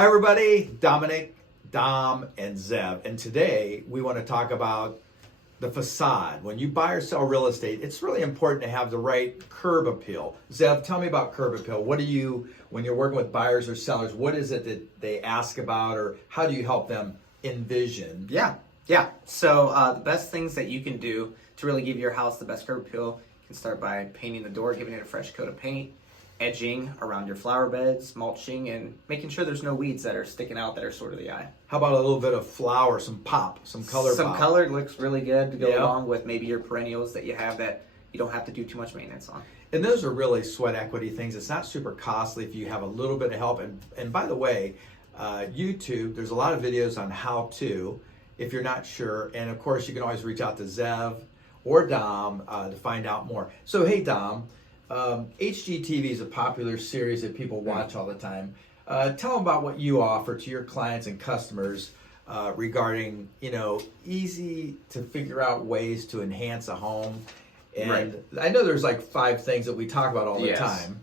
Hi everybody, Dominic, Dom, and Zev. And today we want to talk about the facade. When you buy or sell real estate, it's really important to have the right curb appeal. Zev, tell me about curb appeal. What do you, when you're working with buyers or sellers, what is it that they ask about, or how do you help them envision? Yeah. So the best things that you can do to really give your house the best curb appeal, you can start by painting the door, giving it a fresh coat of paint, edging around your flower beds, mulching, and making sure there's no weeds that are sticking out that are sort of the eye. How about a little bit of flower, some pop, some color Some pop? color looks really good to go Yeah. along with maybe your perennials that you have that you don't have to do too much maintenance on. And those are really sweat equity things. It's not super costly if you have a little bit of help. And by the way, YouTube, there's a lot of videos on how to, if you're not sure. And of course, you can always reach out to Zev or Dom to find out more. So, hey, Dom, HGTV is a popular series that people watch all the time. Tell them about what you offer to your clients and customers regarding, easy to figure out ways to enhance a home. And Right. I know there's like 5 things that we talk about all the Yes. time.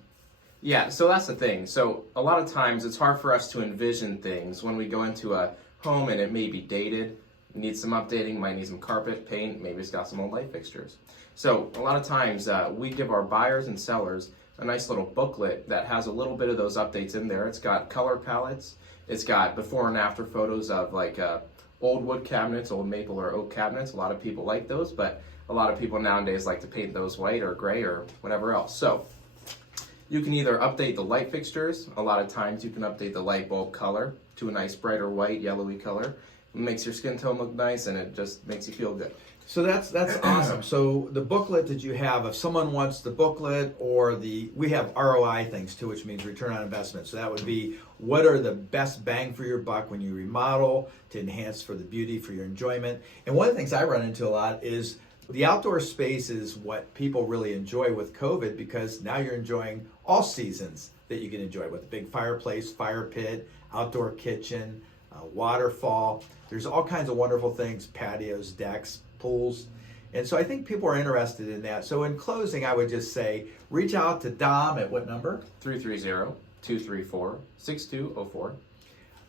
Yeah, so that's the thing. So a lot of times it's hard for us to envision things when we go into a home and it may be dated, needs some updating, might need some carpet, paint, maybe it's got some old light fixtures. So a lot of times we give our buyers and sellers a nice little booklet that has a little bit of those updates in there. It's got color palettes, it's got before and after photos of like old wood cabinets, old maple or oak cabinets. A lot of people like those, but a lot of people nowadays like to paint those white or gray or whatever else. So you can either update the light fixtures. A lot of times you can update the light bulb color to a nice brighter white, yellowy color. It makes your skin tone look nice and it just makes you feel good. So that's awesome. So the booklet that you have, if someone wants the booklet or we have ROI things too, which means return on investment. So that would be, what are the best bang for your buck when you remodel to enhance for the beauty, for your enjoyment. And one of the things I run into a lot is the outdoor space is what people really enjoy with COVID, because now you're enjoying all seasons that you can enjoy with a big fireplace, fire pit, outdoor kitchen, waterfall. There's all kinds of wonderful things, patios, decks, pools. And so I think people are interested in that. So in closing, I would just say, reach out to Dom at what number? 330-234-6204.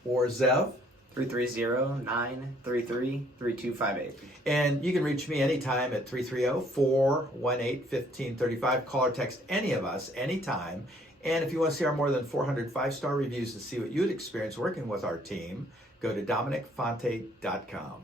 Or Zev. 330-933-3258. And you can reach me anytime at 330-418-1535. Call or text any of us anytime. And if you want to see our more than 400 5-star reviews to see what you would experience working with our team, go to DominicFonte.com.